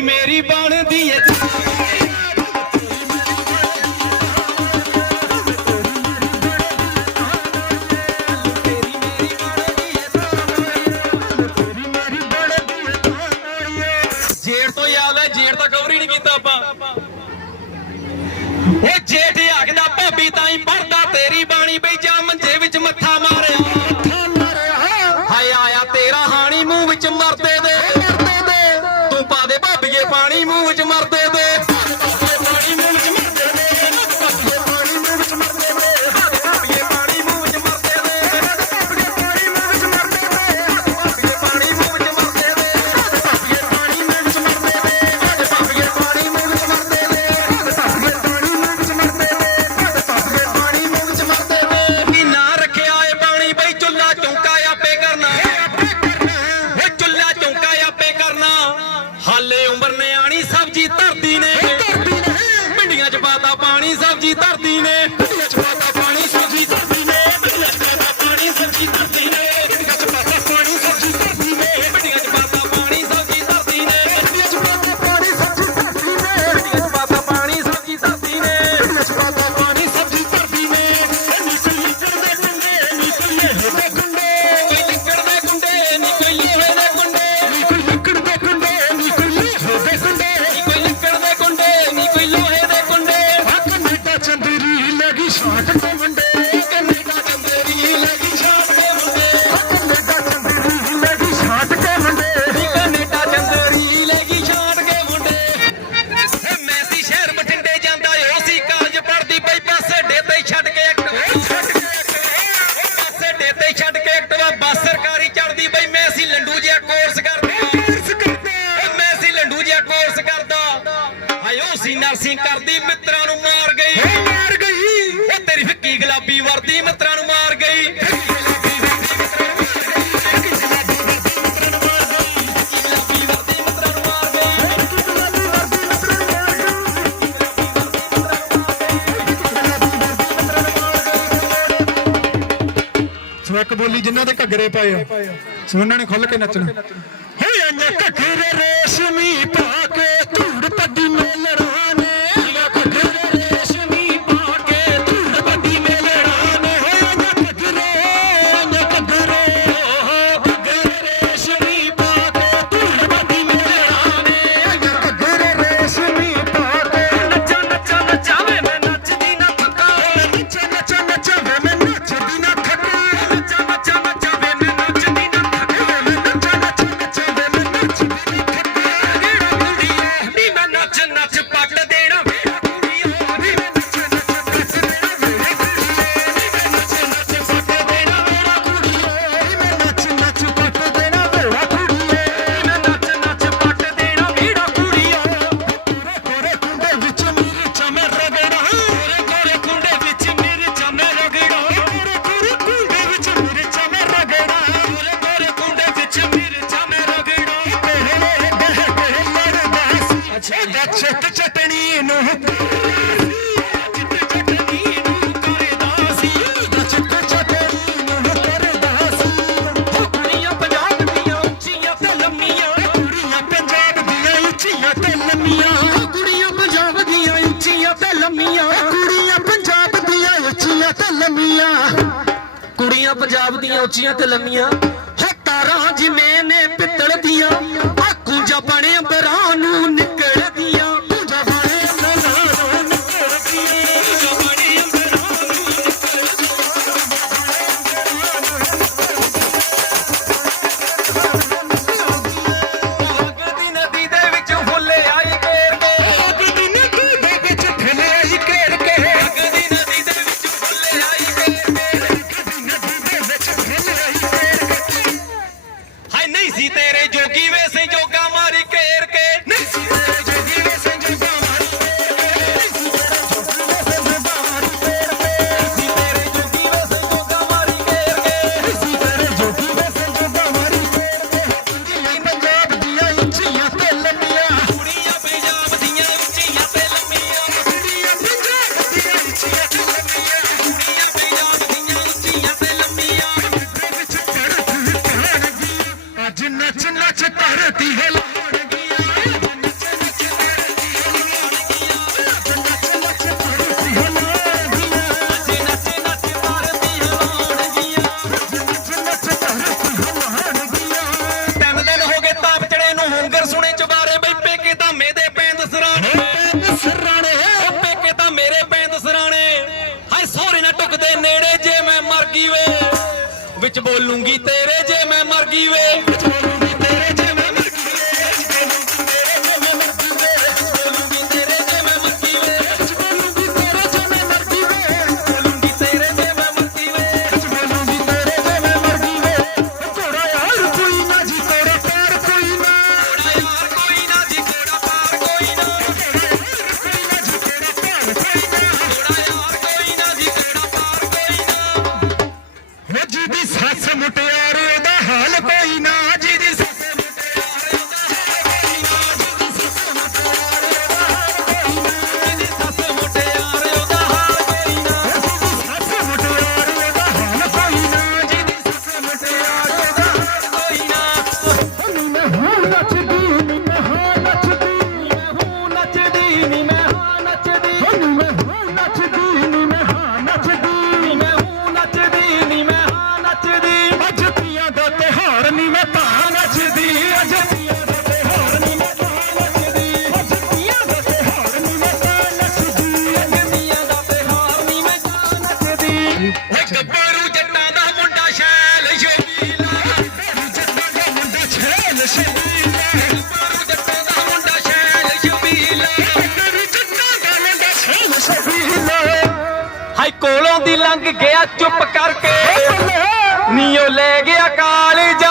ਤੇਰੀ ਮੇਰੀ ਬਣਦੀ ਤੋਂ। ਯਾਦ ਹੈ ਜੇੜ ਤਾਂ ਕਵਰ ਹੀ ਨਹੀਂ ਕੀਤਾ ਆਪਾਂ। ਆਖਦਾ ਭਾਬੀ ਤਾਂ ਹੀ ਪੜ ਪਏ ਹੋ ਨੇ ਖੁੱਲ ਕੇ ਨੱਚਣਾ। ਹੋਏ ਅੰਨੇ ਕੱਟ ਉੱਚੀਆਂ ਤੇ ਲੰਮੀਆਂ, ਕੁੜੀਆਂ ਪੰਜਾਬ ਦੀਆਂ ਉੱਚੀਆਂ ਤੇ ਲੰਮੀਆਂ। ਹੋ ਤਾਰਾਂ ਜਿਵੇਂ ਨੇ ਪਿੱਤਲ ਦੀਆਂ ਆਕੂ ਜਪਣੇ ਬਣੇ ਬਰਾਂ ਨੂੰ ਮੁਟਿਆਰੇ ਦਾ ਹਾਲ ਕੋਈ ਨਾ ਲੰਘ ਗਿਆ ਚੁੱਪ ਕਰਕੇ। ਨੀਓ ਲੈ ਗਿਆ ਕਾਲਜਾ।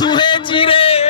sua direita.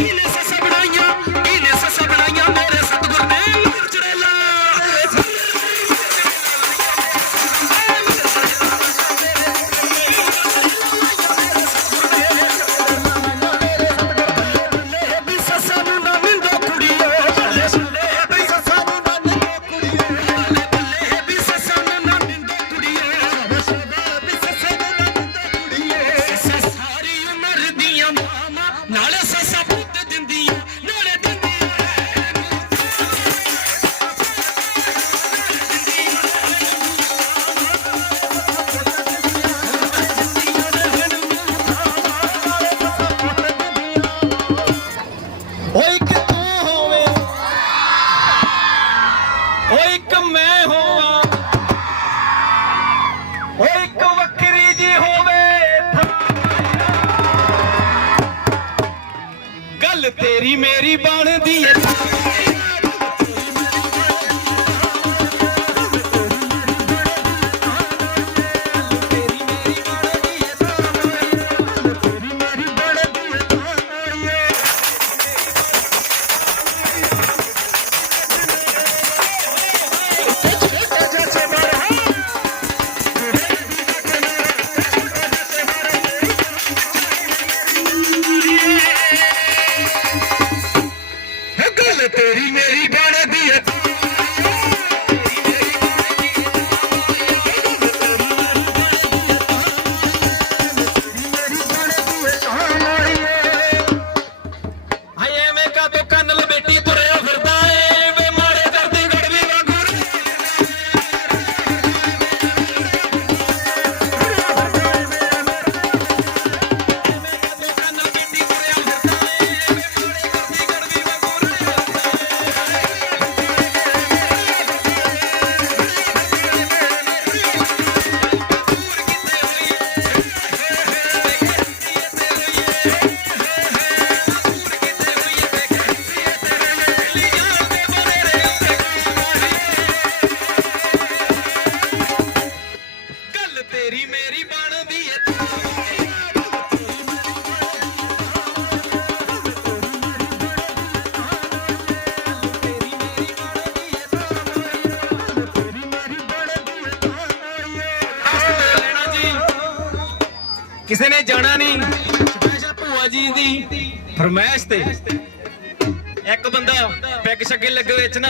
Happiness. ਦੀ ਫਰਮਾਇਸ਼ ਤੇ ਇੱਕ ਬੰਦਾ ਪੈਗ ਛੱਗੇ ਲੱਗੇ ਵਿੱਚ ਨਾ,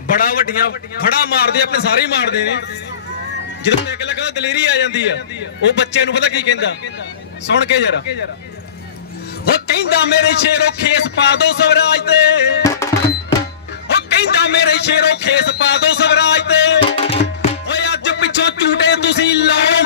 ਬੜਾ ਵੱਡੀਆਂ ਫੜਾ ਮਾਰਦੇ, ਆਪਣੇ ਸਾਰੇ ਮਾਰਦੇ ਨੇ। ਜਦੋਂ ਪੈਗ ਲੱਗਾ, ਦਲੇਰੀ ਆ ਜਾਂਦੀ ਆ। ਉਹ ਬੱਚੇ ਨੂੰ ਪਤਾ ਕੀ ਕਹਿੰਦਾ? ਸੁਣ ਕੇ ਜਰਾ। ਉਹ ਕਹਿੰਦਾ, ਮੇਰੇ ਸ਼ੇਰੋ ਖੇਸ ਪਾ ਦੋ ਸਵਰਾਜ ਤੇ। ਉਹ ਕਹਿੰਦਾ, ਮੇਰੇ ਸ਼ੇਰੋ ਖੇਸ ਪਾ ਦੋ ਸਵਰਾਜ ਤੇ। ਓਏ, ਅੱਜ ਪਿੱਛੋਂ ਝੂਟੇ ਤੁਸੀਂ ਲਾਓ।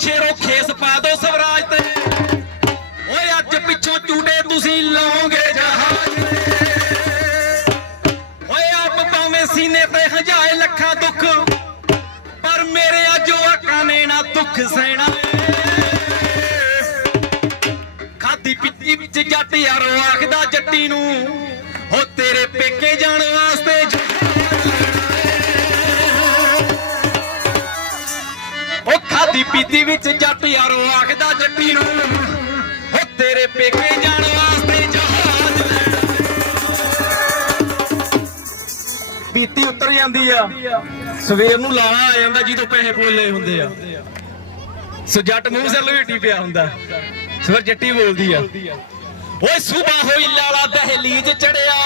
ਸ਼ੇਰੋ ਖੇਸ ਪਾ ਦੋ ਸਵਰਾਜ ਤੇ। ਓਏ ਅੱਜ ਪਿੱਛੋਂ ਚੂੜੇ ਤੁਸੀਂ ਲਾਓਗੇ ਜਹਾਜ਼ ਤੇ। ਓਏ ਆਪ ਪਾਵੇਂ ਸੀਨੇ ਤੇ ਹਜਾਏ ਲੱਖਾਂ ਦੁੱਖ, ਪਰ ਮੇਰੇ ਅੱਜ ਆਕਾਂ ਨੇ ਨਾ ਦੁੱਖ ਸਹਿਣਾ ਖਾਦੀ ਪਿੱਤੀ ਵਿੱਚ ਜੱਟ ਯਾਰੋ ਆਖਦਾ ਜੱਟੀ ਨੂੰ ਹੋ ਤੇਰੇ ਪੇਕੇ ਜਾਣ ਵਾਸਤੇ ਜਹਾਜ਼ ਖਾਦੀ ਪੀਤੀ ਵਿੱਚ ਜੱਟ ਯਾਰੋ ਆਖਦਾ ਜੱਟੀ ਨੂੰ ਉਹ ਤੇਰੇ ਪੇਕੇ ਜਾਣ ਵਾਸਤੇ ਜਹਾਜ਼ ਲੈਣਾ ਪੀਤੀ ਉਤਰ ਜਾਂਦੀ ਆ। ਸਵੇਰ ਨੂੰ ਲਾਣਾ ਆ ਜਾਂਦਾ ਜਦੋਂ ਪੈਸੇ ਪੋਲੇ ਹੁੰਦੇ ਆ। ਸੋ ਜੱਟ ਮੂੰਹ ਸਿਰ ਲਵੇਟੀ ਪਿਆ ਹੁੰਦਾ। ਸਵੇਰ ਜੱਟੀ ਬੋਲਦੀ ਆ, ਓਏ ਸੁਬਾ ਹੋਈ ਲਾਲਾ ਦਹਲੀਜ ਚੜਿਆ।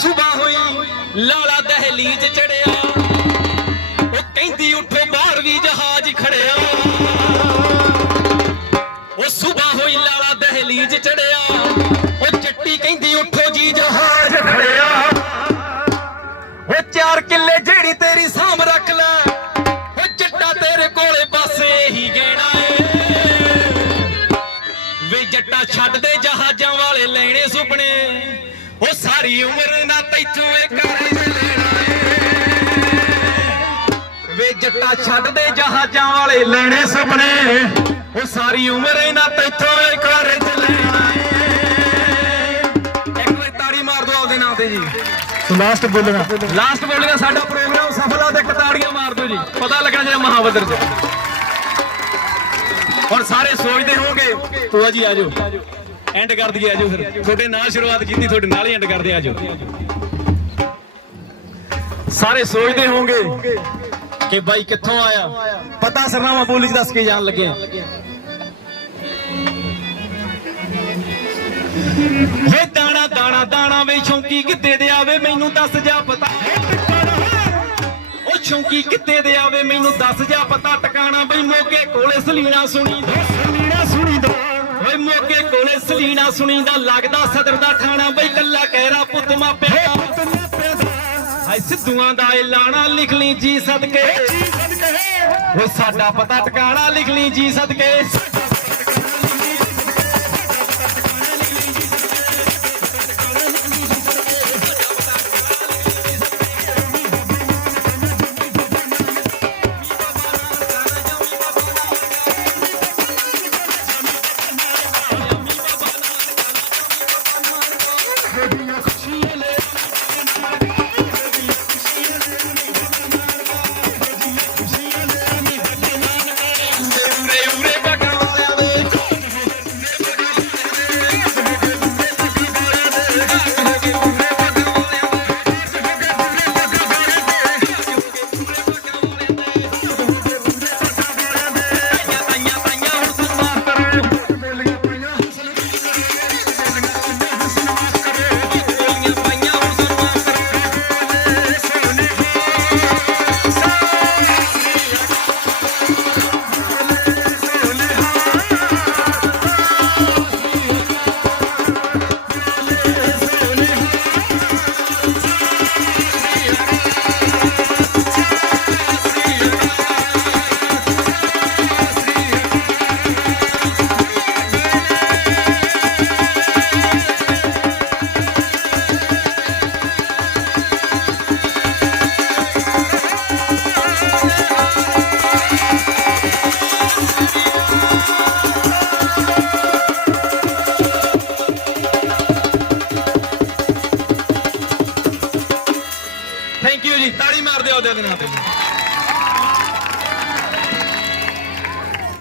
ਸੁਬਾ ਹੋਈ ਲਾਲਾ ਦਹਲੀਜ ਚੜਿਆ। ਕਹਿੰਦੀ ਉੱਠੋ ਬਾਹਰ ਵੀ ਜਹਾਜ਼ ਖੜਿਆ। ਉਹ ਸੁਬਾ ਹੋਈ ਲਾਲਾ ਦਹਲੀਜ ਚੜਿਆ। ਉਹ ਚੱਟੀ ਕਹਿੰਦੀ ਉੱਠੋ ਜੀ ਜਹਾਜ਼ ਖੜਿਆ। ਉਹ ਚਾਰ ਕਿੱਲੇ ਜਿਹੜੀ ਤੇਰੀ ਸਾਂਭ ਰੱਖ ਲੈ। ਉਹ ਜੱਟਾ ਤੇਰੇ ਕੋਲੇ ਪਾਸੇ ਹੀ ਗਹਿਣਾ ਏ। ਵੇ ਜੱਟਾ ਛੱਡ ਦੇ ਜਹਾਜ਼ਾਂ ਵਾਲੇ ਲੈਣੇ ਸੁਪਨੇ। ਉਹ ਸਾਰੀ ਉਮਰ ਨਾ ਤੈਥੋਂ ਇਹ ਕਰਜ਼ ਵੇ ਜੱਟਾ ਛੱਡ ਦੇ ਜਹਾਜ਼ਾਂ ਵਾਲੇ। ਲੈਣੇ ਸੁਪਨੇ ਉਹ ਸਾਰੀ ਉਮਰ ਇਹਨਾਂ ਤੈਥੋਂ ਇਹ ਕਰਜ਼ ਲੈਣਾ ਏ ਇੱਕ ਵਾਰੀ ਤਾੜੀ ਮਾਰ ਦਿਓ ਆਪਦੇ ਨਾਂ ਤੇ ਜੀ। ਸੋ ਲਾਸਟ ਬੋਲਣਾ ਲਾਸਟ ਬੋਲਿੰਗ ਸਾਡਾ ਪ੍ਰੋਗਰਾਮ ਸਫਲ ਆ ਤੇ ਕਤਾੜੀਆਂ ਮਾਰ ਦਿਓ ਜੀ। ਪਤਾ ਲੱਗਣਾ ਜਿਹੜਾ ਮਹਾਵਦਰ ਚ ਹੁਣ ਸਾਰੇ ਸੋਚਦੇ ਹੋਵੋਗੇ ਤੂੰ ਜੀ ਆਜੋ ਐਂਡ ਕਰ ਦਈਏ ਆਜੋ ਫਿਰ। ਤੁਹਾਡੇ ਨਾਲ ਸ਼ੁਰੂਆਤ ਕੀਤੀ ਤੁਹਾਡੇ ਨਾਲ ਹੀ ਐਂਡ ਕਰਦੇ ਆਜੋ ਸਾਰੇ ਸੋਚਦੇ ਹੋਵੋਗੇ ਕਿ ਬਾਈ ਕਿੱਥੋਂ ਆਇਆ? ਪਤਾ ਸਰਨਾਮਾ ਬੋਲੀ ਚ ਦੱਸ ਕੇ ਜਾਣ ਲੱਗੇ। ਵੇ ਦਾਣਾ ਦਾਣਾ ਦਾਣਾ ਵੇ ਸ਼ੌਂਕੀ ਕਿੱਤੇ ਦੇ ਆਵੇ ਮੈਨੂੰ ਦੱਸ ਜਾ ਪਤਾ। ਉਹ ਸ਼ੌਂਕੀ ਕਿੱਤੇ ਦੇ ਆਵੇ ਮੈਨੂੰ ਦੱਸ ਜਾ ਪਤਾ। ਟਿਕਾਣਾ ਬਈ ਮੋਕੇ ਕੋਲੇ ਸਲੀਣਾ ਸੁਣੀ ਸੁਣੀਣਾ ਸੁਣੀਦਾ। ਓਏ ਮੋਕੇ ਕੋਲੇ ਸਲੀਣਾ ਸੁਣੀਦਾ। ਲੱਗਦਾ ਸਦਰ ਦਾ ਠਾਣਾ ਬਈ ਕੱਲਾ ਕਹਿਰਾ ਪੁੱਤ ਦਾ ਹਾਏ ਸਿੱਧੂਆਂ ਦਾ ਲਾਣਾ ਲਿਖ ਲਈ ਜੀ ਸਦਕੇ। ਓਏ ਸਾਡਾ ਪਤਾ ਟਿਕਾਣਾ ਲਿਖ ਲਈ ਜੀ ਸਦਕੇ।